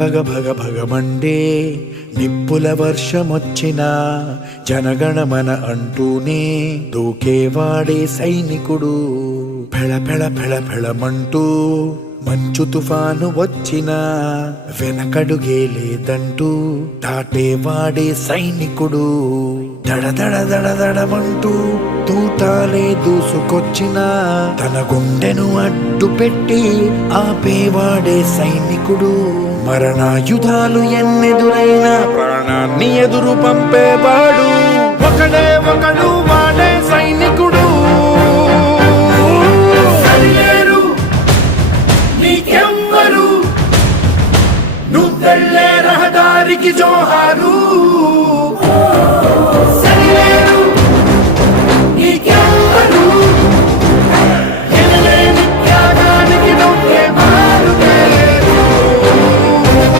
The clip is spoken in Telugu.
భగ భగ భగమండే నిప్పుల వర్షమొచ్చినా జనగణమన అంటూనే దూకేవాడే సైనికుడు. ఫెళ ఫెళ ఫెళ ఫెళమంటూ మంచు తుఫాను వచ్చినా వెనకడుగే లేదంటూ దాటేవాడే సైనికుడు. దడ దడ దడ దడమంటూ తూటాలే దూసుకొచ్చినా తన గుండెను అడ్డు పెట్టి ఆపేవాడే సైనికుడు. మరణాయుధాలు ఎన్నెదురైనా ప్రాణాన్ని ఎదురు పంపేవాడు ఒకడే ఒకడు, వాడే సైనికుడు. సరిలేరు నీకెవ్వరు, నువ్వెళ్ళే రహదారికి జోహారు.